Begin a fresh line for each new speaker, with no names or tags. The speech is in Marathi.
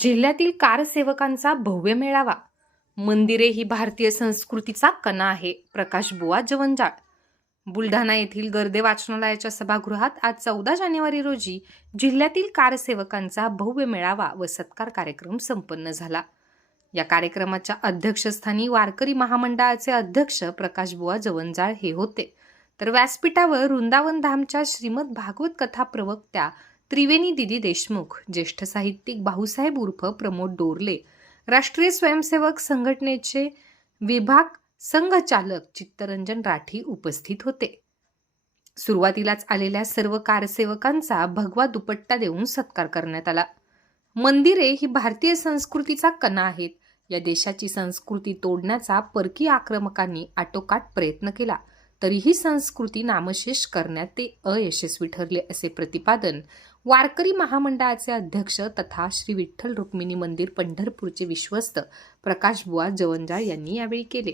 जिल्ह्यातील कारसेवकांचा भव्य मेळावा. मंदिरे ही भारतीय संस्कृतीचा कणा आहे. प्रकाश बुवा जवंजाळ. बुलढाणा येथील गर्दे वाचनालयाच्या सभागृहात आज चौदा जानेवारी रोजी जिल्ह्यातील कारसेवकांचा भव्य मेळावा व सत्कार कार्यक्रम संपन्न झाला. या कार्यक्रमाच्या अध्यक्षस्थानी वारकरी महामंडळाचे अध्यक्ष प्रकाश बुवा जवंजाळ हे होते. तर व्यासपीठावर वृंदावन धामच्या श्रीमद भागवत कथा प्रवक्त्या त्रिवेणी दिदी देशमुख ज्येष्ठ साहित्यिक भाऊसाहेब उर्फ प्रमोद डोरले राष्ट्रीय स्वयंसेवक संघटनेचे विभाग संघचालक चित्तरंजन राठी उपस्थित होते. सुरुवातीलाच आलेल्या सर्व कारसेवकांचा भगवा दुपट्टा देऊन सत्कार करण्यात आला. मंदिरे ही भारतीय संस्कृतीचा कणा आहेत. या देशाची संस्कृती तोडण्याचा परकी आक्रमकांनी आटोकाट प्रयत्न केला. तरीही संस्कृती नामशेष करण्यात ते अयशस्वी ठरले असे प्रतिपादन वारकरी महामंडळाचे अध्यक्ष तथा श्री विठ्ठल रुक्मिणी मंदिर पंढरपूरचे विश्वस्त प्रकाश बुवा जवंजाळ यांनी यावेळी केले.